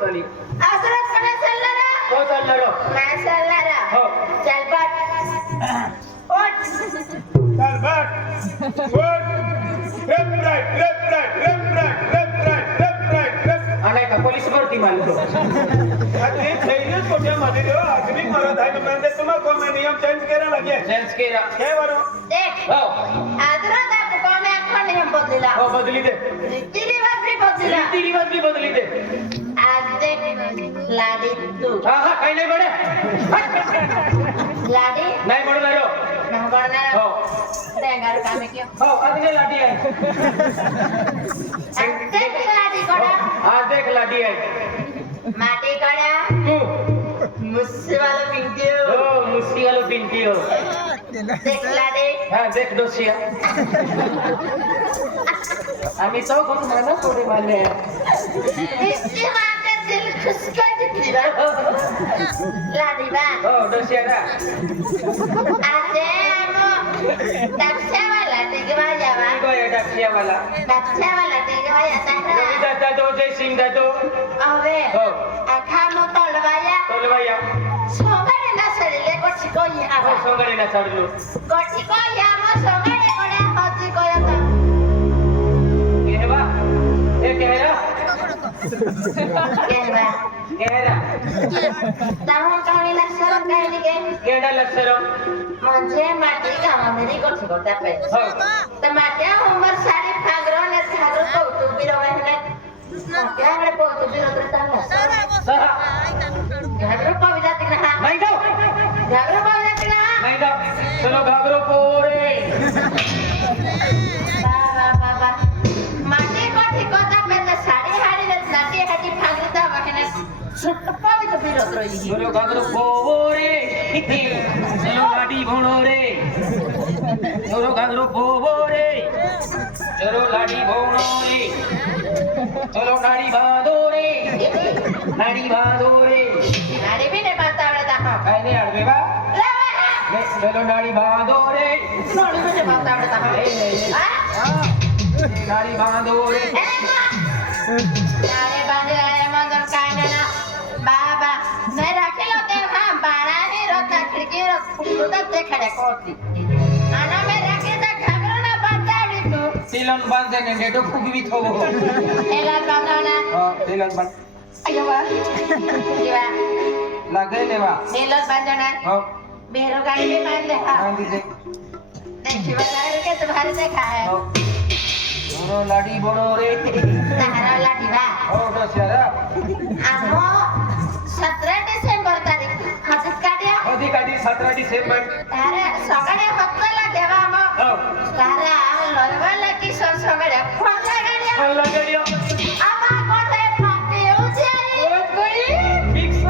चाली आसरात कोणा चालला रे तो चालला रो मैं चालला रे हो चल बट ओट चल but good left right left right left right left right left right left आलाय का पोलीस भरती मानतो अरे चेंजेस कोठे मध्ये देव अग्नि मरत आहे म्हणजे तुम्हाला कोण नियम चेंज करायला लागेल चेंज केला हे बरो देख हो आदरात आप कोण आखण नियम बदलिला हो बदली दे रीती रिवाज भी बदलिला रीती रिवाज भी बदली दे आज देख लाडी तू हा हा काही नाही बडे लाडी नाही म्हणणार हो ना बनणार हो देंगार काम कियो हो अगले लाठी आहे देख लाडी कोणा आज देख लाठी आहे माटी कोणा तू मुस्से वाला पिंकियो हो मुस्की वालो पिंकी हो देख लाडी हाँ देख दोषिया आम्ही चौक होतो मला थोडे मारले इसकी माते दिल खुश कर देती बा लाडी बा हो दोषिया ना आजे आमो डबसे वाला टिकवा जावा ठीक आहे डाक्सिया वाला डबसे वाला टिकवा जाता है रविदास दादो जय सिंह दादो अबे हो आखा मो तलवाया तोलवाया सोगरे ना सरिले को छिको हो यावा सोंगडे ना चढलो को छिको यामो सोगरे कोडे होची कोयता केहवा ए केहरा केवा केहरा ताहून काणी लक्षण काणी के केडा लक्षरो म्हणजे माटी गावामध्ये को छिकोता पे हो तर माट्या उमर साडी फागरो ने फागरो कौतुक बिरवहने माट्या कडे कौतुक बिरवत चालला सहा घागरो कविता तिकडे हा नाही जाऊ घागरो कविता तिकडे हा नाही जाऊ चलो घागरो पोरे बाबा बाबा माटी को ठिकोता पे तर साडी हाडी ने नाटी हाडी फागरीता वहने सुटपावी तो बिरवत रही चलो घागरो पोरे चलो लाडी भोणो रे चलो घागरो पोरे चलो लाडी भोणो रे चलो नाडी बांधो रे नाडी बांधो रे नाडी भी ने बांधता आवडता हा काय नाही आडवे बा लावा हा चलो नाडी बांधो रे नाडी भी ने बांधता आवडता हा हा नाडी बांधो रे नाडी बांधे आहे मगर काय ना बाबा नाही राखेलो ते हा बाळाने रोता खिडकी रोत फुटत ते खडे कोटी आना मे राखे तर घागरो ना बांधावी तू तिलन बांधे ने डेडो फुगवी थो एला बांधवना हा तिलन बांध अयो वा दिवा लागे लेवा एला बांधवना हो बेरो गाड़ी में बांध दे हा बांधी दे देखी बाजार के तुम्हारे देखा है हो चलो लाडी भोणो रे तारा लाठी बा हो दोस्यारा आमो 17 डिसेंबर तारीख हजत काढ्या कधी कधी 17 डिसेंबर अरे सगळे हप्ताला ठेवा मग हो तारा लरवाला की सगळे फोनला गाड्या मला गडियो आमा कोठे फाटे उजारी ओत गई फिक्स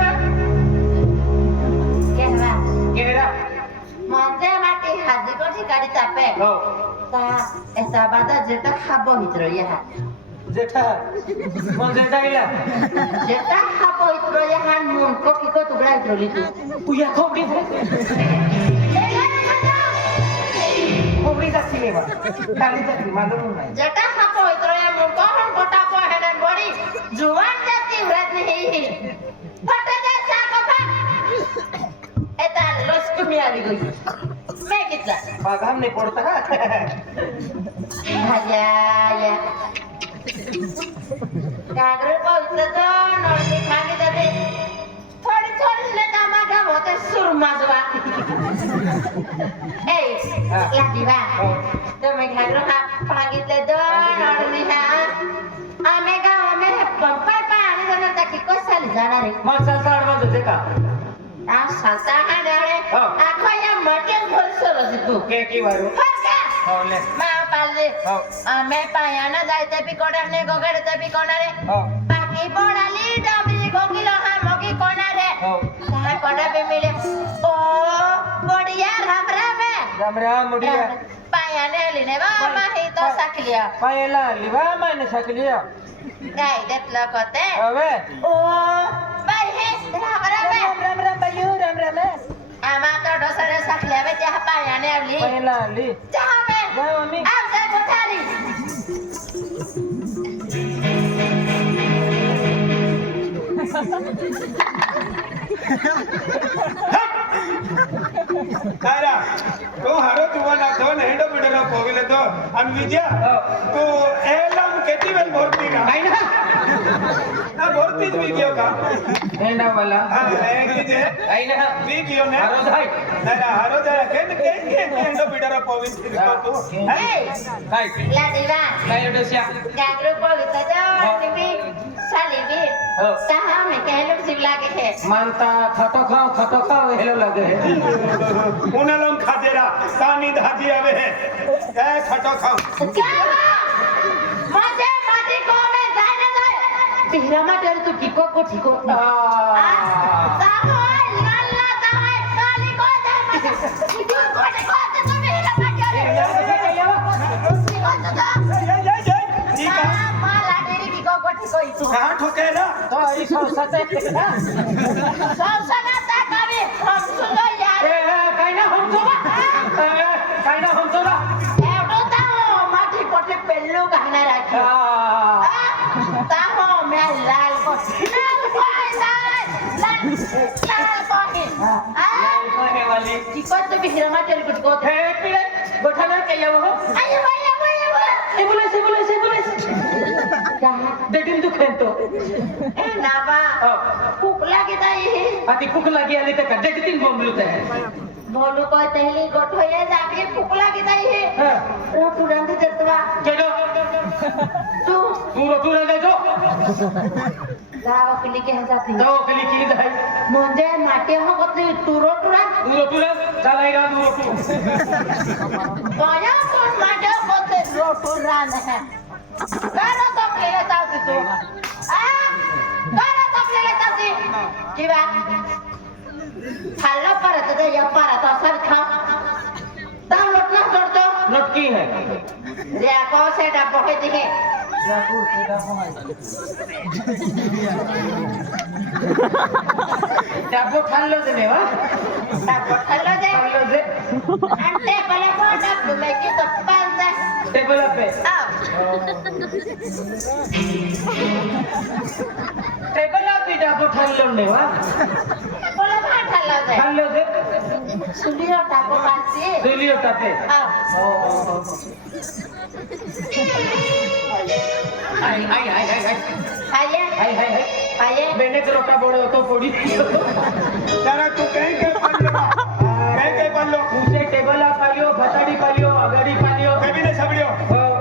केवा केरा मते माटी हाजी कोठी काढी तापे हो ता एता बादा जेता खाबो हित्रो या जेठा मग जेठा गेला जेता खाबो हित्रो या मुन को की को तुगडा हित्रोली तू तुया खोबडी खोबडी जाती लेवा खाली जाती मालूम नाही जेता खाबो हित्रो या मुन को हन कोटा को हेने बडी जुवान जाती व्रत नहीं फटे दे साकोफा एता लस्कु मी आली गई मैं कितना बागाम नाही पडता का या या घागरे बोलते तो नोटी खागी जाते थोड़ी थोड़ी ले दामागा होते सुर मजवा ए लाठी बा तो मैं घागरे खा खागी ले दो नोटी हा आमे गाव में पंपा पानी देना ताकि को साली जाना रे मग चालता आडवा होते का आ साता हाडाळे हो. आखो या मटेल भर सरस तू के की वारू फरका हो ले मा पाले हो आमे पायाना जायते बी कोणाने गोगडते बी कोणारे हो बाकी बोडाली डबरी गोगिलो हा मोगी कोणारे हो काय कोणा बे मिले ओ बोडिया राम राम राम राम मुडिया पायाने लिने वा माही तो साखलिया पायला लिवा माने सकलिया गाय देतलं कोते अबे ओ बाई हे राम राम राम राम बायू राम राम आमा तो डोसरे साखलिया बे त्या पायाने आवली पायला ली जहा बे जाऊ मी आव जा कोठारी તારા તો હારો તુવા નાખો ને હેડો બીડો પોગલે તો અને વિજય તો એલામ કેતી વેલ ભરતી ના काय ना ના ભરતી જ વિજય કા एंडा वाला હા એ કીધે काय ना વિજય ને हारो जाय ના હારો જાય કે હેડો બીડો પોવિન તો Hey, काय la diva. काय डोस्या Gagro po kita do, tibi, salibi. Oh. Taha me kahlo sibla ke hai. मानता खटो खाओ हेलो लगे ઉનાલમ ખાધેરા તાની ધાજી આવે હે એ ખટો ખાવ Kya? Mate mati ko me जाने दे. Tira mate tu kiko ko kiko. Taho lalla taho kali ko de mate. Kiko ko de ko de tu tira mate. Kiko to da. જય જી કા Mala deri kiko ko kiko itu. કા ઠોકેરા तो E सब सते Sausana ta kami हम सुनो यार. काय ना हम तो काय ना हम तो Edo taho mati pote pellu kahna rakhi. Taho me lal ko. Lal ko lal ko ni. कोने वाली Kiko to bihira matel ko. हे पिले गोठा के ये वो Ayo ayo ayo. एम्बुलेंस देखिन तू खेतो Eh napa? Kuk lagi tadi. आती कुक लगी आली तक देखतीन बोंबलू ते Bolu ko tehli gothoya jaake kuk lagi tadi. हां Rotu nanti jatwa. चलो Tu तू रोटू लगे जो gawa kili ke hajati. तो कली की है Monje mate ho kotri turo tura. तू रोटू ला चला इरा तू रोटू Banyak pun mate ho kotri rotu ran hai. Karo to kele tau tu. Karo to kele tau tu. Kiba? Halo para tu ya para to sar kha. Tau lot na kar to. लटकी है Dia ko se da poke dihe. जाकू सीधा पहुंच डाबो खाल्लो देने वा Tak halo je. खाल्लो दे Ante pala ko da lumeki to panza. Table पे Ah. टेबल पे डाबो खाल्लो ने वा Bola bhat halo je. खाल्लो दे Suliyo tako pansi. दुलियो टापे Ah. आई आई आई आई आई Aye. आई आई आई Aye. मैंने तो रोटा बोड़े तो पोड़ी તારા તું કઈ પાલ્યો કઈ પાલ્યો उसे टेबल पालियो भताड़ी पालियो अगाड़ी पालियो કબીને સબડ્યો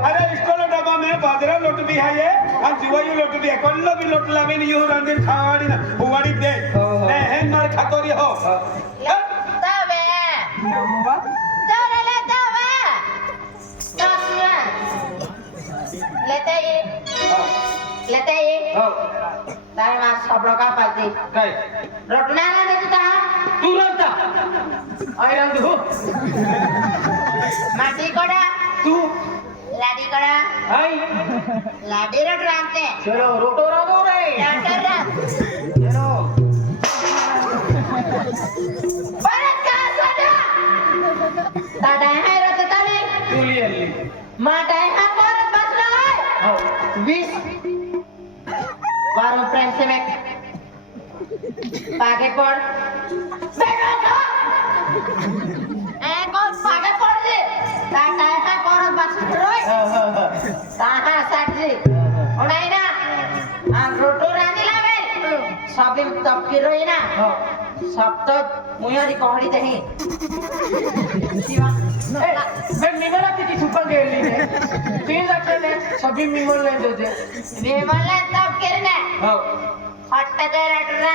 અરે સ્ટોલો ડબ્બા મે બાદરા લોટ બી હાયે આ જીવાયું લોટ બી કોલ્લો બી લોટ લાવે ને યુ રંદીર ખાવાડી ના હુવાડી દે ને હેન માર ખાતોરી હો Tabe. Tabe le tabe. Tasnya. Lete ye. Lete ye. Tabe mas sablo ka palti. काय Rotna na de ta. तू रंता आई रंदू Mati koda. तू Ladi koda. आई Ladi rot rante. चलो रोटो रादो रे Doctor rat. चलो Barat ka sada. Tada hai rot tani. तुली अल्ली Mata hai barat basna hai. हो 20 बारो friend से मैं पागे पड़ बैठो तो कौन पागे पड़ जी टाटा है कौन बस रोई कहाँ साथ जी उन्हें ना रोटो रानी लावे सभी तब की रोई ना सब तो मुझे कहली दही मैं मिमला किती छुपा गेली ने तीन जाते सभी मिमल ले दे दे विमला तब किरने हो हट्टे दे रटना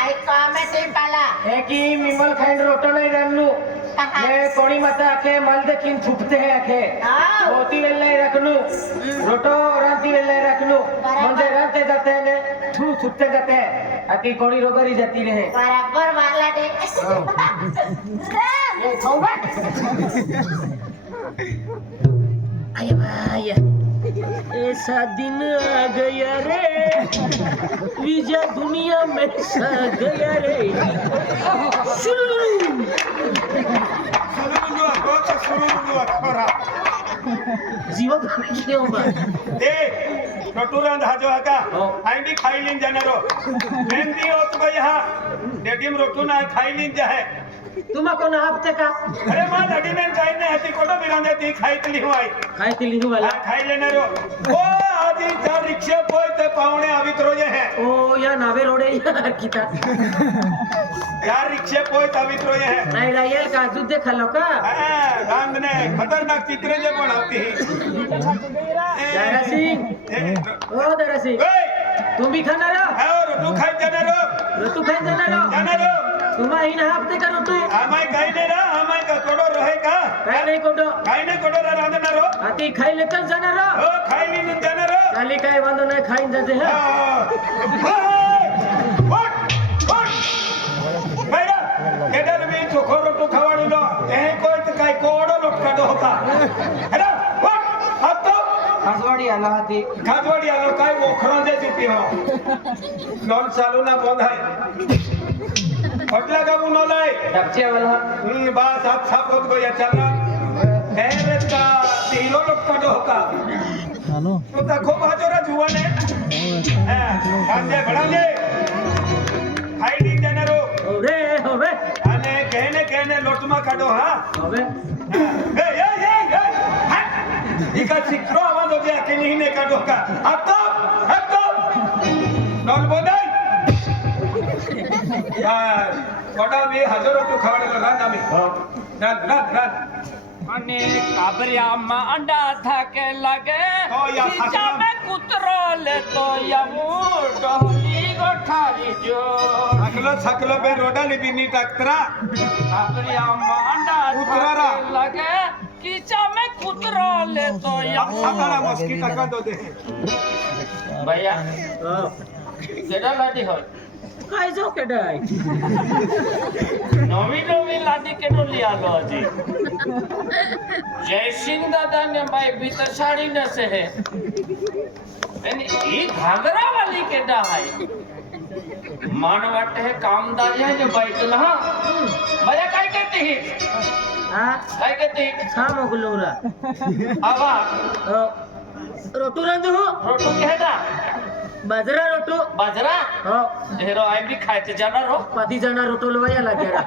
आई कमेटी पाला एक ही मिमल खाइन रोटो नहीं रन्नू मैं कोणी माता आखे मल देखिन छुपते हैं आखे होती वेल्ले रखनू रोटो रांती वेल्ले रखनू म्हणजे रांते जाते हैं ने छुपते जाते हैं आती कोणी रोगरी जाती रहे बराबर वाला दे ये थोड़ा ऐसा दिन आ गया रे विजय दुनिया में सा गया रे સુરુલુઆ ગોચ સુરુલુઆ ખોરા जीवन क्यों बा દે रोटू रांध हाजो हका हो. आई भी खाई लीन जानारो मेहंदी होत गई हा डेडीम रोटू ना खाई लीन जाहे तुम्हा कोण आपते का अरे मां डडी ने काही नाही हाती कोटो बिरांदे ती खाईतली हुआई काय ते लिहू वाला खाई लेनारो ओ आजी चार रिक्शे पोय ते पावणे आवित रोजे है ओ या नावे रोडे यार किता यार रिक्शे पोय आवित रोजे है नाही रायल का दूध दे खालो का रांध ने खतरनाक चित्रे जे पण होती दारा सिंह ओ दारा सिंह तुम भी खाणार है रोटू खाई जानारो ऋतू खाई जाणार तुम्हा इन हापते का ऋतू आमाय काही नाही रा आमाय का कोडो रहे का काय नाही कोडो काही नाही कोडो रा रांधनारो आती खाई लेकर जाणार हो खाई लीन जानारो खाली काय वांदो नाही खाईन जाते है चोखो रोटो खवाडलो ए कोई तो काय कोडो लोट काढो होता हेरा हातो खासवाडी आला हाती खाजवाडी आलो काय मोखरा दे चुकी हो लोन चालू ना बंद है फटला का मुनोलाय डबचे वाला बस आप साफ होत गया चल रहा है रे का तीनो लोट काढो होता तो देखो बाजोरा जुवाने कांदे भडाले खाई दी जानारो होवे અને કહેને કહેને લોટમાં કાઢો હા होवे એ હટ ઈકા સિક્રો આવાજ હોજે અકેલી ને કાઢો કા હટ નોલ બોદાઈ યાર કોડા મે હજારો ટુ ખવાડેલો રાત આમી રાત અને કાબરિયામાં અંડા થાકે લાગે ઓ યા ખીચામે કૂતરો લેતો યમુ ડોલી ગોઠારી જો સકલો બે રોડા લીબીની ટાકતરા કાબરિયામાં અંડા કૂતરારા. થાકે લાગે ખીચામે કૂતરો લેતો યમુ સાતારા મસ્કી ટકા દો દે ભૈયા કેડા લાડી હોય काय जो केडाय નવી લાદી કેનો લઈ આલો હજી જયસિંહ દાદા ને ભાઈ ભીતર સાડી નસે હે એની ઈ ઘાઘરા વાલી કેડા હાય मान वाटते है कामदारी है जो बाइक लहा भैया काय कहते हैं हा काय कहते हैं हा मोगलोरा आवा रोटू रांधू रोटू कहता बाजरा रोटू बाजरा हो हेरो आई भी खाते जाना रो पाती जाना रोटू लवाया लागेरा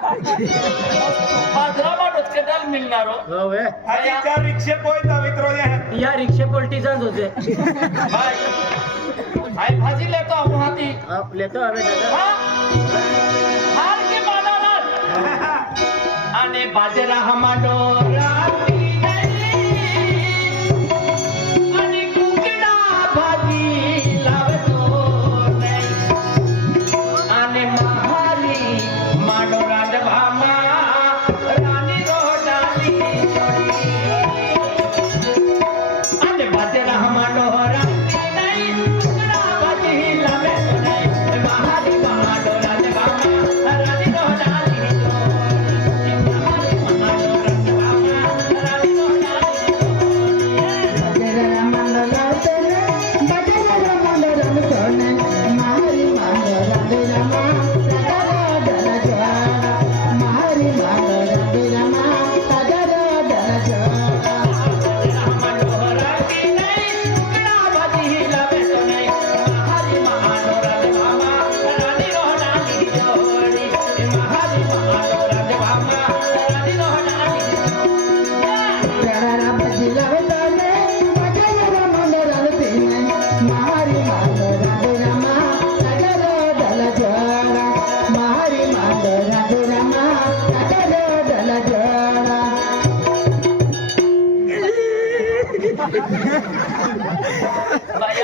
बाजरा माडोत के डाल मिलना रो होवे આજે ચાર રિક્ષે પોય તો વિતરો છે या रिक्षे पलटी जात होते भाई आई भाजी लेतो हूं हाथी आप लेतो हवे दादा हां हार के माना रात आने बाजरा हमाडो राती आणि कुकड़ा भाजी लावतो नाही आणि महाली माडो राजभामा राणी रोडाली आणि बाजरा हमाडो राती नाही कुकड़ा भाजी लावतो नाही महाली माडो राजभामा राणी रोडाली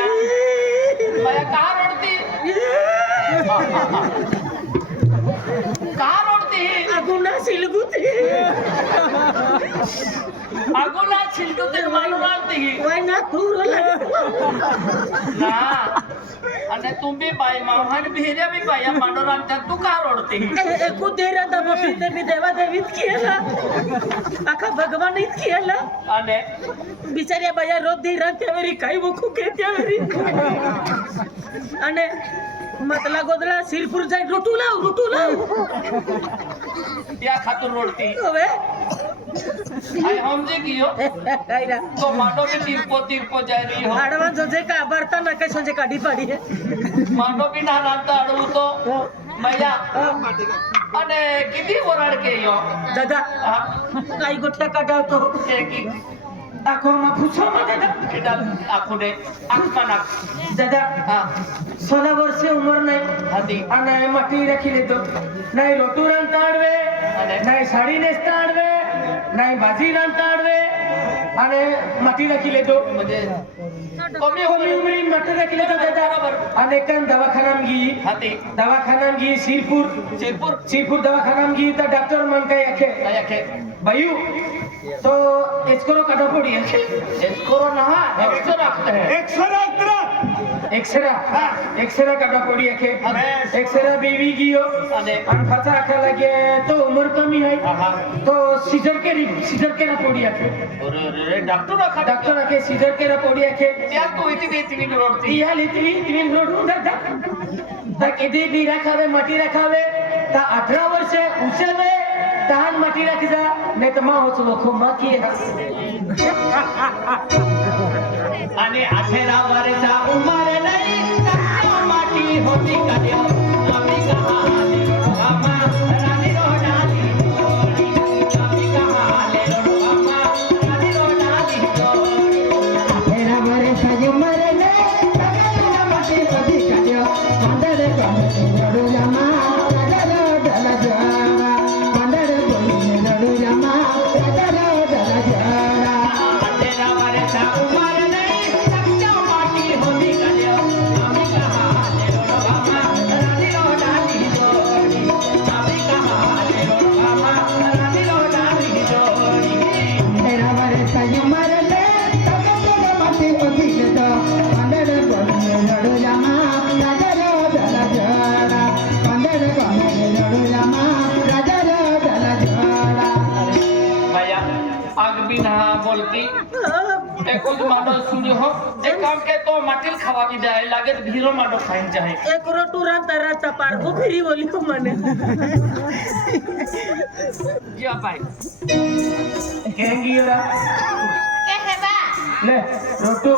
भैया कहाँ रोडती कहाँ रोडती अगुना सिलगुती अगोला छिलकते मालूम रालती वय ना तूर लागे ना અને તું બી બાઈ માહન ભીરે બી બાઈ માનોરાન તું કા રોડતી एकू देरा दबा पीते भी देवा देवीत केला आखा भगवान इत केला અને बिचारिया बाया रोज दी रंग त्यावेरी काही वखू के त्यावेरी आणि मतला गोदला सिरपूर जाई रोटू लाव ત્યાં ખાતું રોડતી હવે आई हमजे कियो કાયરા तो मानो भी तीरपो जा रही हो આડવા જોજે કા બર્તન નકે સોજે કાઢી પાડી હે मानो भी ना नाता अड़ू तो मैया अने किती वराड के यो દાદા हाँ, કાઈ ગોઠિયા કઢાવતો के की આખોમાં પૂછો માં દાદા केडा आखो दे आखमा ना દાદા हाँ 16 વર્ષે ઉંમર નહીં हाथी અને માટી રાખી લીધો નહીં લોટુ રાંધતા આવડે અને નહીં સાડી નેસતા આવડે નહીં બાજી રાંધતા આવડે અને માટી રાખી લીધો मुझे कमी કોમી होगी ઉમરી માટી રાખી લીધો દાદા અને કન દવાખાનામાં ગઈ हाथी દવાખાનામાં ગઈ सिरपुर શીરપુર દવાખાનામાં ગઈ તો ડોક્ટર મન કઈ આખે आया के ભાઈઓ તો એચકોરો કાઢો પડી આખે इसको ना एक्सो रखते हैं એક્સરા એક્સરા કાઢો પડી આખે એક્સરા બેબી ગયો અને અને પાછા આખા લાગે તો ઉંમર કમી હોય हाँ हाँ તો सीजर के ना पड़ी आखे अरे डॉक्टर रखा डॉक्टर आखे सीजर के ना पड़ी आखे त्या तो इतनी रोड थी इया लितली रोड दादा ता केदी भी रखावे माटी रखावे ता 18 वर्षे उचलवे तान माटी रखी जा नहीं तो मां होच वखो माकी आणि 18 वर्षा उमर नाही सत्ता माटी होती कद्यो आम्ही कहाले रोडगामा राणी रोडाली जोडी आम्ही कहाले रोडगामा राणी रोडाली जोडी 18 वर्षे उमर ने सगळ्या माटी होती कद्यो मंदर कोणी रडू जमा रडू डला जावा मंदर कोणी रडू जमा रडू डला जावा 18 वर्षा उमर नाही सत्ता माटी होती कद्यो आम्ही कहाले रोडगामा राणी रोडाली जोडी आम्ही कहाले रोडगामा राणी रोडाली जोडी 18 वर्षे उमर ने सगळ्या माटी होती कद्यो मंदर कोणी रडू जमा रडू डला जावा मंदर कोणी रडू जमा रडू डला जावा भैया आग भी ना बोलती एको जो मानो सुनी हो एक काम के तो मटिल खावा भी जाए लागे तो भीरो मानो खाइन जाए एक रोटूरा तारा चपाड़को फिरी बोली तो मने जी भाई कहेंगी योरा કે હે બા ले रोटू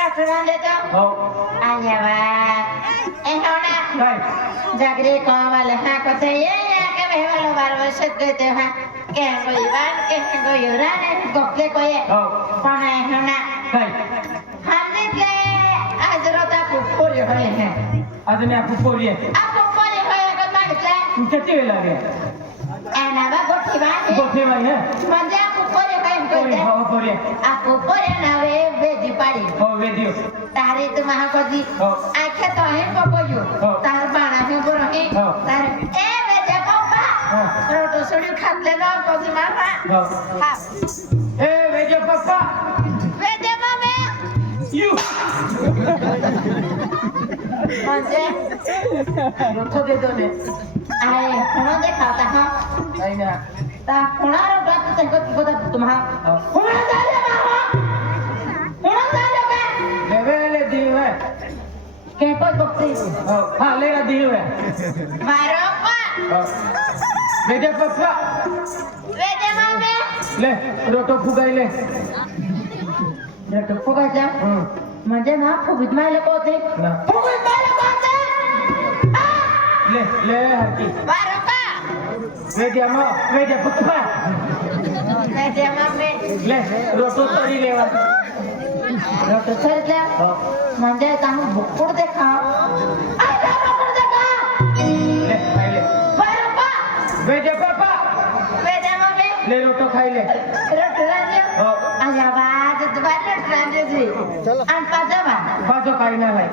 રખડા દે તો हो આયા બા એ હોના काय જાગરે કોવાલે હા કોતે એ યા કે બેવાલો 12 વર્ષ ગઈ તે હા કે ગોઈવાન કે ગોયુરા ને ગોપલે કોયે हो પણ એ હોના काय हमने के आज रोता पुपोरी होय है आज ने आपको बोलिए आ पुपोरी होय को मागले किती वेळ लागेल एना बा गोठी बाने गोठे भाई है म्हणजे पुपोरी होय बोलिए को हो बोलिए आ पुपोरी नावे बेजी पाडी हो वेदियो तारे तू महाकोजी हो आखे तो हे पपोयो हो. तार बाणा हे बरही हो. तार ए बेजे पप्पा हो. रोटो सोडी खातले ना कोजी मामा हो हा ए वेजो पप्पा बेजे मामे यू म्हणजे रोटो दे दो ने आए कोण देखावता हा नाही ना ता कोणाला बात ते को तुम्हा हो कोणा झाले मामा कोणा झाले का लेवेले दियो है के कोई बघते हो हां लेला दियो है बारोपा हो वेजो पप्पा वेदे मामे ले रोटो फुगाई ले रटो फुगायचा म्हणजे ना फुगीत मायला कोते ना फुगीत मायला कोते ले ले हरकी बारोपा वेजो पप्पा वेदे मामे ले रोटो तरी लेवा रटो सरल्या हो म्हणजे ताहू बुकुड देखा आला बुकुड देखा ले खाई ले बारोपा वेजो पप्पा वेदे मामे ले रोटो खाई ले रटो राजे हो आया बाज दुबार रटो राजे जी आणि पाजवा बाजो काही नाही भाई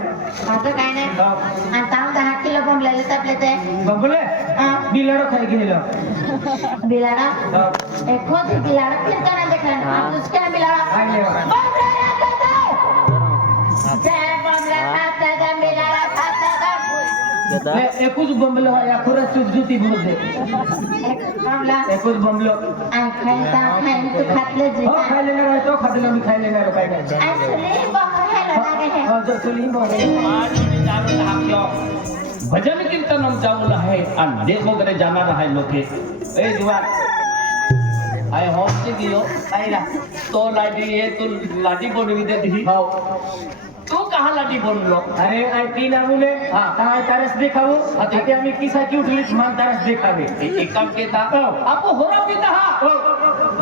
आता काय नाही हो आणि ताहू 10 किलो बमलेले तपले ते बबले हा बिलाडो खाई गेलो बिलाडा हो एक खुद बिलाडा फिरताना देखा हाँ. आप उसके बिलाडा खाई ले बमला खाता जय बमला खाता जा बिलाडा खाता जा ले एकूच बंबलो या खुरा चुजती बोल दे एक बमला एकूच बंबलो आणि खायता खायन तू खातले जी हो खाई लेना रहे तो खाते मी खाई लेना रो काही नाही असली बघायला लागे हे हो जो चली बोल मानवनी दारू हाकलो भजन कीर्तन जाऊला है आणि देश वगैरे जाणार आहे लोके ए दिवा आय होम से दियो आईला तो लाडी ये तू लाडी बनवी दे दी हो तू कहा लाडी बनलो अरे आय तीन आमुले हा. काय तरस देखावू आता आता आम्ही किसाची उठलीच मान तरस देखावे एक काम केता हो. आपो होरा भी दहा हो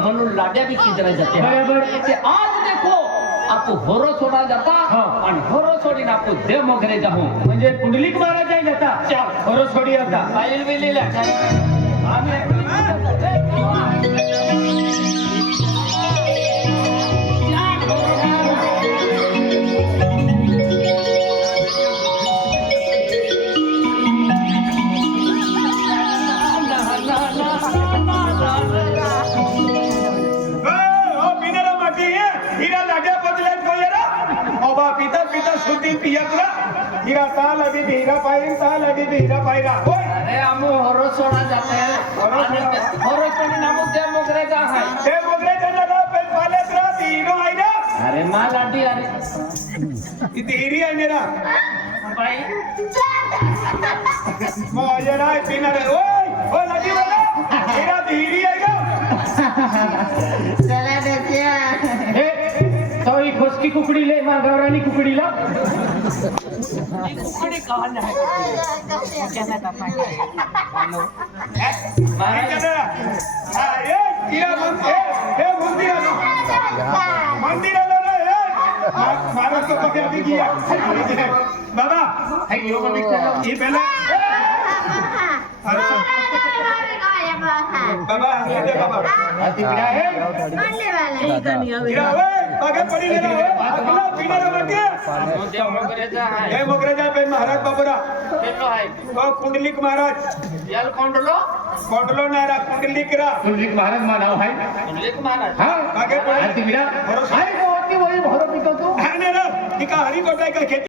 म्हणून लाड्या भी किधर जाते हैं बरोबर ते आज देखो आपो होरो सोडा जाता हा. आणि होरो सोडीन आपो देव मोगरे जाऊ म्हणजे कुंडलिक महाराज आहे जाता चल. बरोबर सोडी आता पायल वेलीला आम्ही ओ पिनेरा माटी हीरा लाड्या बदल्यात गोयरा ओबा पिता पिता सुद्धी पियतला हीरा ता लडी हीरा पायरा होय अरे आम्ही होरो सोडा जाते होरो सोडा. होरो सोडीन आम्ही देव मोगरे जा है ते मोगरे जनाला पेन पालेत रा हीरो आईरा अरे मा लाडी अरे इथे हिरी आनेरा बाई मोजरा पिनरे ओय ओ लडी वाला हीरा हिरी आईरा चला दत्या हे तो ही खोसकी कुकडी ले मा गौरानी कुकडीला कुकडी कहां है मंदिराला रे महाराज को पके अभी किया बाबा है यो को ये पहले बाबा ये दे बाबा तिकडे आहे हीरा ओए पगे पड़ी लेना ओए अगला पीना रे मटे देव मोगरे जा है हे मोगरेजा पेन महाराज बाबूरा केलो है ओ कुंडलिक महाराज याल कोंडलो कोंडलो नारा कुंडलिक रा कुंडलिक महाराज मा नाव आहे कुंडलिक महाराज हा मागे पडे. तिकडे आहे बरोबर. आहे गोवाची वही भरो पितो तू है ना रा टिका हरी कोटाय का खेती